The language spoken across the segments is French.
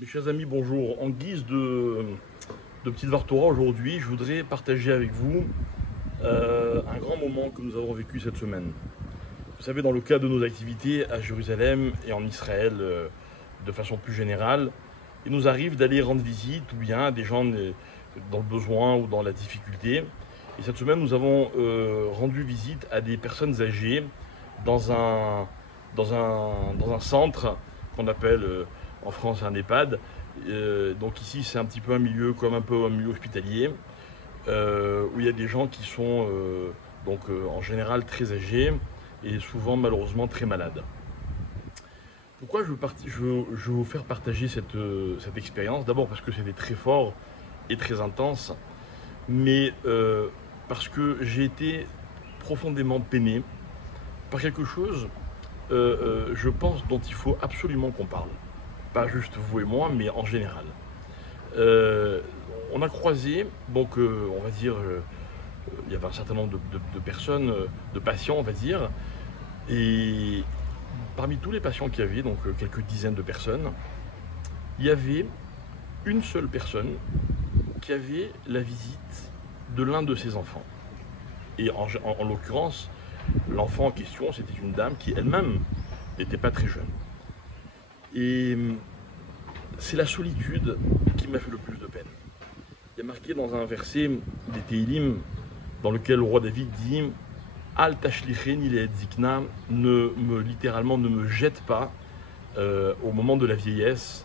Mes chers amis, bonjour. En guise de petite Vartora aujourd'hui, je voudrais partager avec vous un grand moment que nous avons vécu cette semaine. Vous savez, dans le cadre de nos activités à Jérusalem et en Israël, de façon plus générale, il nous arrive d'aller rendre visite ou bien à des gens dans le besoin ou dans la difficulté. Et cette semaine, nous avons rendu visite à des personnes âgées dans un centre qu'on appelle en France un EHPAD. Donc ici, c'est un petit peu un milieu comme un peu un milieu hospitalier, où il y a des gens qui sont en général très âgés et souvent malheureusement très malades. Pourquoi je veux vous faire partager cette expérience? D'abord parce que c'était très fort et très intense, mais parce que j'ai été profondément peiné par quelque chose, je pense, dont il faut absolument qu'on parle. Pas juste vous et moi, mais en général. Euh, on a croisé, on va dire, il y avait un certain nombre de personnes, de patients, on va dire, et parmi tous les patients qu'il y avait, quelques dizaines de personnes, il y avait une seule personne qui avait la visite de l'un de ses enfants. Et en l'occurrence, l'enfant en question, c'était une dame qui elle-même n'était pas très jeune. Et c'est la solitude qui m'a fait le plus de peine. Il y a marqué dans un verset des Tehillim, dans lequel le roi David dit Al tashlicheni le'et zikna, littéralement ne me jette pas au moment de la vieillesse.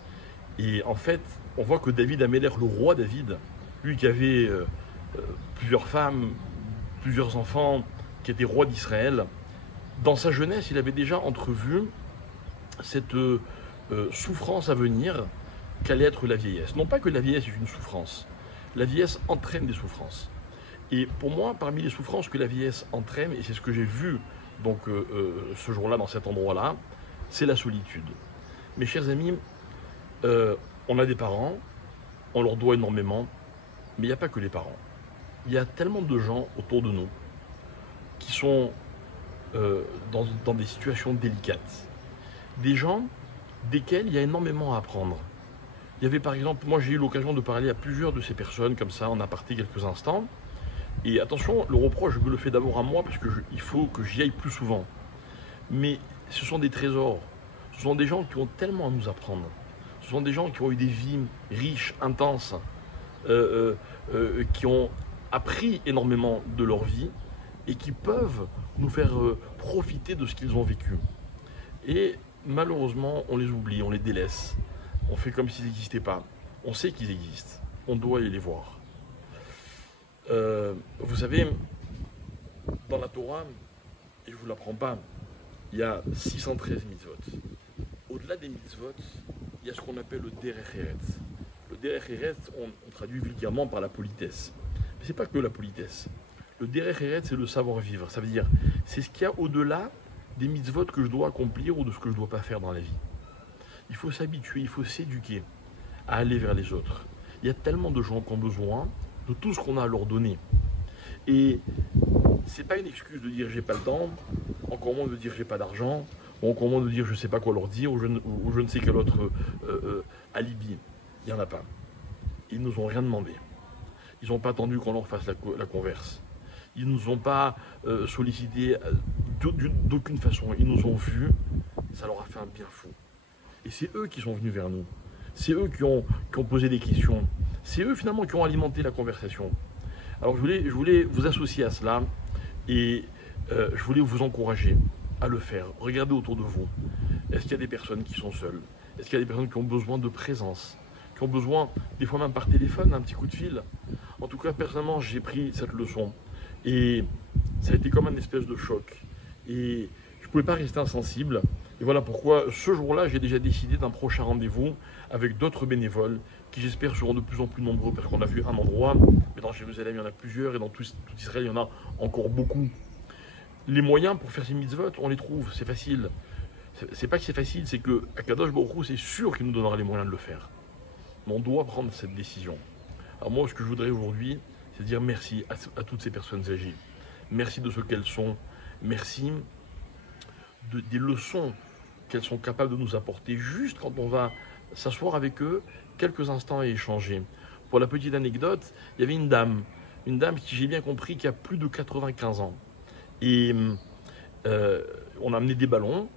Et en fait, on voit que David Améler, le roi David, lui qui avait plusieurs femmes, plusieurs enfants, qui était roi d'Israël, dans sa jeunesse, il avait déjà entrevu cette souffrance à venir qu'allait être la vieillesse. Non pas que la vieillesse est une souffrance, la vieillesse entraîne des souffrances. Et pour moi, parmi les souffrances que la vieillesse entraîne, et c'est ce que j'ai vu ce jour-là dans cet endroit-là, c'est la solitude. Mes chers amis, on a des parents, on leur doit énormément, mais il n'y a pas que les parents. Il y a tellement de gens autour de nous qui sont dans des situations délicates. Des gens desquels il y a énormément à apprendre. Il y avait par exemple, moi j'ai eu l'occasion de parler à plusieurs de ces personnes comme ça en aparté quelques instants. Et attention, le reproche, je me le fais d'abord à moi parce qu'il faut que j'y aille plus souvent. Mais ce sont des trésors. Ce sont des gens qui ont tellement à nous apprendre. Ce sont des gens qui ont eu des vies riches, intenses, qui ont appris énormément de leur vie et qui peuvent nous faire profiter de ce qu'ils ont vécu. Et malheureusement, on les oublie, on les délaisse. On fait comme s'ils n'existaient pas. On sait qu'ils existent. On doit aller les voir. Vous savez, dans la Torah, et je ne vous l'apprends pas, il y a 613 mitzvot. Au-delà des mitzvot, il y a ce qu'on appelle le derech eretz. Le derech eretz, on traduit vulgairement par la politesse. Mais ce n'est pas que la politesse. Le derech eretz, c'est le savoir-vivre. Ça veut dire, c'est ce qu'il y a au-delà des mitzvot que je dois accomplir ou de ce que je ne dois pas faire dans la vie. Il faut s'habituer, il faut s'éduquer à aller vers les autres. Il y a tellement de gens qui ont besoin de tout ce qu'on a à leur donner. Et c'est pas une excuse de dire j'ai pas le temps, encore moins de dire j'ai pas d'argent, ou encore moins de dire je sais pas quoi leur dire, ou je ne sais quel autre alibi. Il n'y en a pas. Ils nous ont rien demandé. Ils n'ont pas attendu qu'on leur fasse la converse. Ils ne nous ont pas sollicité d'aucune façon. Ils nous ont vus, ça leur a fait un bien fou. Et c'est eux qui sont venus vers nous. C'est eux qui ont posé des questions. C'est eux finalement qui ont alimenté la conversation. Alors je voulais vous associer à cela et je voulais vous encourager à le faire. Regardez autour de vous. Est-ce qu'il y a des personnes qui sont seules? Est-ce qu'il y a des personnes qui ont besoin de présence? Qui ont besoin, des fois même par téléphone, un petit coup de fil? En tout cas, personnellement, j'ai pris cette leçon. Et ça a été comme un espèce de choc. Et je ne pouvais pas rester insensible. Et voilà pourquoi ce jour-là, j'ai déjà décidé d'un prochain rendez-vous avec d'autres bénévoles qui j'espère seront de plus en plus nombreux parce qu'on a vu un endroit, mais dans Jérusalem il y en a plusieurs et dans tout Israël il y en a encore beaucoup. Les moyens pour faire ces mitzvot, on les trouve, c'est facile. C'est pas que c'est facile, c'est que Akadosh Baruch Hu, c'est sûr qu'il nous donnera les moyens de le faire. Mais on doit prendre cette décision. Alors moi, ce que je voudrais aujourd'hui, c'est dire merci à toutes ces personnes âgées. Merci de ce qu'elles sont. Merci des leçons qu'elles sont capables de nous apporter juste quand on va s'asseoir avec eux quelques instants et échanger. Pour la petite anecdote, il y avait une dame qui j'ai bien compris qui a plus de 95 ans. Et on a amené des ballons.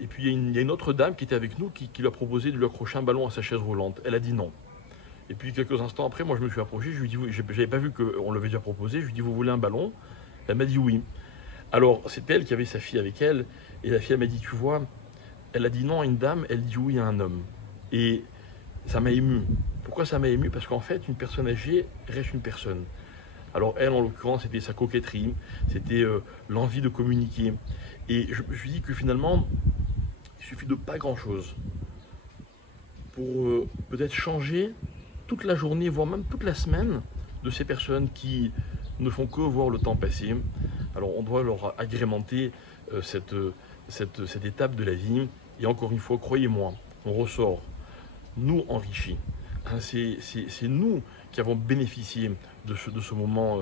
Et puis il y a une autre dame qui était avec nous qui lui a proposé de lui accrocher un ballon à sa chaise roulante. Elle a dit non. Et puis quelques instants après, moi je me suis approché, je lui ai dit, j'avais pas vu qu'on l'avait déjà proposé, je lui ai dit vous voulez un ballon? Elle m'a dit oui. Alors c'est elle qui avait sa fille avec elle, et la fille elle m'a dit tu vois, elle a dit non à une dame, elle dit oui à un homme. Et ça m'a ému. Pourquoi ça m'a ému? Parce qu'en fait une personne âgée reste une personne. Alors elle en l'occurrence c'était sa coquetterie, c'était l'envie de communiquer. Et je me suis dit que finalement il suffit de pas grand chose pour peut-être changer toute la journée, voire même toute la semaine, de ces personnes qui ne font que voir le temps passer. Alors on doit leur agrémenter cette étape de la vie. Et encore une fois, croyez-moi, on ressort, nous, enrichis. Hein, c'est nous qui avons bénéficié de ce moment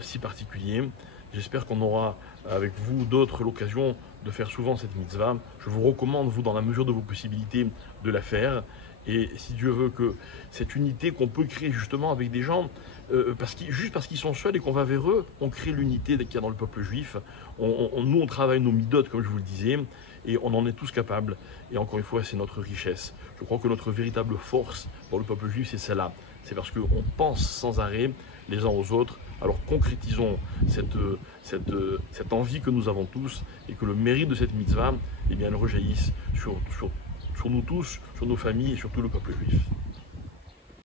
si particulier. J'espère qu'on aura avec vous d'autres l'occasion de faire souvent cette mitzvah. Je vous recommande, vous, dans la mesure de vos possibilités, de la faire. Et si Dieu veut que cette unité qu'on peut créer justement avec des gens, juste parce qu'ils sont seuls et qu'on va vers eux, on crée l'unité qu'il y a dans le peuple juif. Nous, on travaille nos midotes, comme je vous le disais, et on en est tous capables. Et encore une fois, c'est notre richesse. Je crois que notre véritable force dans le peuple juif, c'est celle-là. C'est parce qu'on pense sans arrêt les uns aux autres. Alors concrétisons cette envie que nous avons tous et que le mérite de cette mitzvah, eh bien, elle rejaillisse sur nous tous, sur nos familles et sur tout le peuple juif.